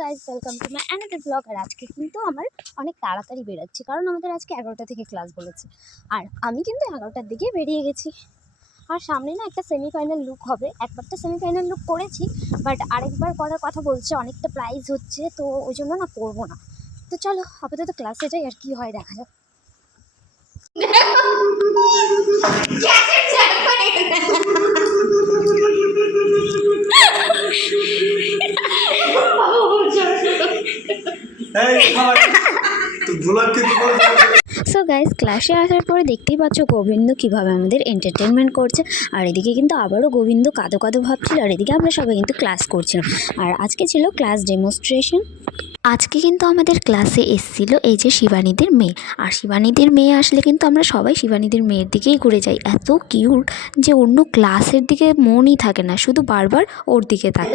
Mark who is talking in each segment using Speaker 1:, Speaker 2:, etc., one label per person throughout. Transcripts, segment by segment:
Speaker 1: Guys welcome to my another blog আর আজকে কিন্তু আমার অনেক তাড়াতাড়ি বেরোচ্ছি, কারণ আমাদের আজকে এগারোটা থেকে ক্লাস বলেছে। আর আমি কিন্তু এগারোটার দিকে বেরিয়ে গেছি। আর সামনে না একটা সেমিফাইনাল লুক হবে। একবার তো সেমিফাইনাল লুক করেছি বাট আরেকবার করার কথা বলছে, অনেকটা প্রাইজ হচ্ছে, তো ওই জন্য না করব না। তো চলো, আপাতত ক্লাসে যাই আর কি হয় দেখা যাক। সো গাইজ ক্লাসে আসার পরে দেখতেই পাচ্ছ গোবিন্দ কীভাবে আমাদের এন্টারটেনমেন্ট করছে। আর এদিকে কিন্তু আবারও গোবিন্দ কাদো কাদো ভাবছিল, আর এদিকে আমরা সবাই কিন্তু ক্লাস করছিলাম। আর আজকে ছিল ক্লাস ডেমনস্ট্রেশন আজকে কিন্তু আমাদের ক্লাসে এসেছিল এই যে শিবানীদের মেয়ে। আর শিবানীদের মেয়ে আসলে কিন্তু আমরা সবাই শিবানীদের মেয়ের দিকেই ঘুরে যাই। এত কিউট যে অন্য ক্লাসের দিকে মনই থাকে না, শুধু বারবার ওর দিকে থাকে।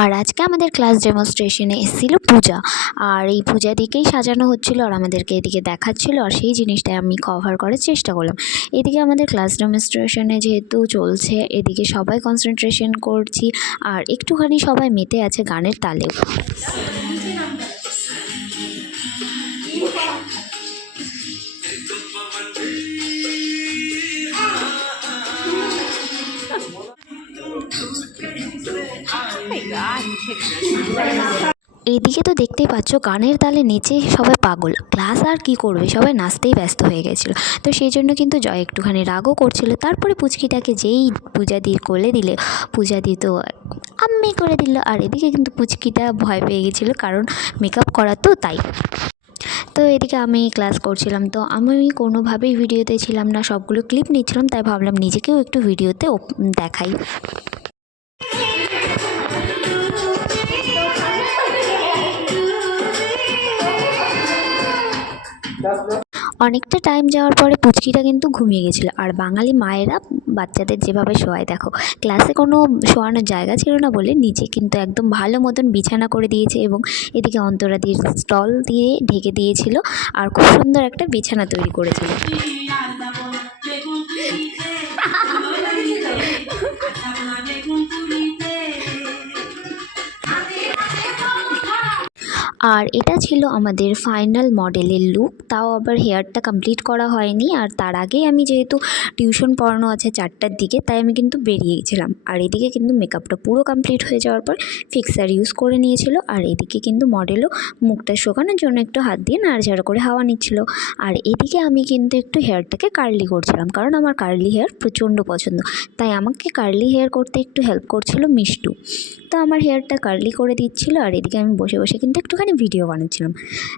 Speaker 1: আর আজকে আমাদের ক্লাস ডেমনস্ট্রেশনে এসেছিল পূজা। আর এই পূজা দিকেই সাজানো হচ্ছিল আর আমাদেরকে এদিকে দেখাচ্ছিল আর সেই জিনিসটাই আমি কভার করার চেষ্টা করলাম। এদিকে আমাদের ক্লাস ডেমনস্ট্রেশনে যেহেতু চলছে, এদিকে সবাই কনসেন্ট্রেশন করছি আর একটুখানি সবাই মেতে আছে গানের তালেও এইদিকে তো দেখতেই পাচ্ছ, গানের তালে নেচে সবাই পাগল। ক্লাস আর কি করবে? সবাই নাচতেই ব্যস্ত হয়ে গেছিল। তো সেই জন্য কিন্তু জয় একটুখানি রাগও করছিল। তারপরে পুচকিটাকে যেই পূজা দিয়ে কোলে দিলে পূজা দি তো আম্মি করে দিল। আর এদিকে কিন্তু পুচকিটা ভয় পেয়ে গেছিল, কারণ মেকআপ করা তো তাই। তো এদিকে আমি ক্লাস করছিলাম। তো আমি কোনোভাবেই ভিডিওতে ছিলাম না, সবগুলো ক্লিপ নিচ্ছিলাম, তাই ভাবলাম নিজেকেও একটু ভিডিওতে দেখাই। অনেকটা টাইম যাওয়ার পরে পুচকিটা কিন্তু ঘুমিয়ে গেছিল। আর বাঙালি মায়েরা বাচ্চাদের যেভাবে শোয়ায় দেখো ক্লাসে কোনো শোয়ানোর জায়গা ছিল না বলে নিচে কিন্তু একদম ভালো মতন বিছানা করে দিয়েছে এবং এদিকে অন্তরাদির স্টল দিয়ে ঢেকে দিয়েছিল আর খুব সুন্দর একটা বিছানা তৈরি করেছিল। আর এটা ছিল আমাদের ফাইনাল মডেলের লুক তাও আবার হেয়ারটা কমপ্লিট করা হয়নি। আর তার আগেই আমি যেহেতু টিউশন পড়ানো আছে চারটার দিকে, তাই আমি কিন্তু বেরিয়ে গেছিলাম। আর এদিকে কিন্তু মেকআপটা পুরো কমপ্লিট হয়ে যাওয়ার পর ফিক্সার ইউজ করে নিয়েছিল। আর এদিকে কিন্তু মডেলও মুখটা শোকানোর জন্য একটু হাত দিয়ে নাড়াচাড়া করে হাওয়া নিচ্ছিল। আর এদিকে আমি কিন্তু একটু হেয়ারটাকে কার্লি করছিলাম, কারণ আমার কার্লি হেয়ার প্রচণ্ড পছন্দ। তাই আমাকে কার্লি হেয়ার করতে একটু হেল্প করছিল মিষ্টু। তো আমার হেয়ারটা কার্লি করে দিচ্ছিল, আর এদিকে আমি বসে বসে কিন্তু একটুখানি ভিডিও বানাচ্ছিলাম।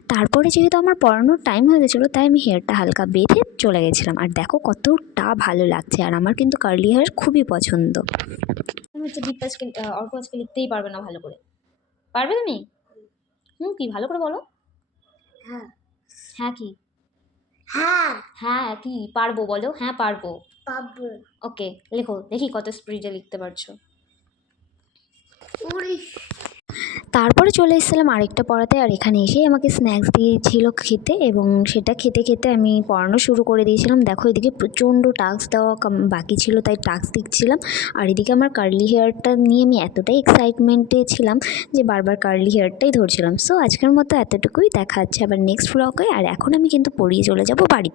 Speaker 1: তারপরে যেহেতু আমার পড়ানোর টাইম হয়ে গেছিল তাই আমি হেয়ারটা হালকা বেঁধে চলে গেছিলাম। আর দেখো কতটা ভালো লাগছে আর আমার কিন্তু কার্লি হেয়ার খুবই পছন্দ।
Speaker 2: হচ্ছে আজকে অর্ক আজকে লিখতেই পারবে না ভালো করে। পারবে তুমি? হুম কি ভালো করে বলো।
Speaker 1: হ্যাঁ।
Speaker 2: হ্যাঁ কি?
Speaker 1: হ্যাঁ।
Speaker 2: হ্যাঁ কি? পারব বলো। হ্যাঁ পারব।
Speaker 1: পাবো
Speaker 2: ওকে লেখো। দেখি কত স্পিডে লিখতে পারছ।
Speaker 1: তারপরে চলে এসেছিলাম আরেকটা পড়াতে, আর এখানে এসেই আমাকে স্ন্যাক্স দিয়েছিল খেতে এবং সেটা খেতে খেতে আমি পড়ানো শুরু করে দিয়েছিলাম। দেখো, এদিকে প্রচণ্ড টাস্ক দেওয়া বাকি ছিল তাই টাস্ক দিচ্ছিলাম। আর এদিকে আমার কার্লি হেয়ারটা নিয়ে আমি এতটাই এক্সাইটমেন্টে ছিলাম যে বারবার কার্লি হেয়ারটাই ধরছিলাম। সো আজকের মতো এতটুকুই, দেখা হচ্ছে আবার নেক্সট ব্লগে আর এখন আমি কিন্তু পড়িয়ে চলে যাব বাড়ি।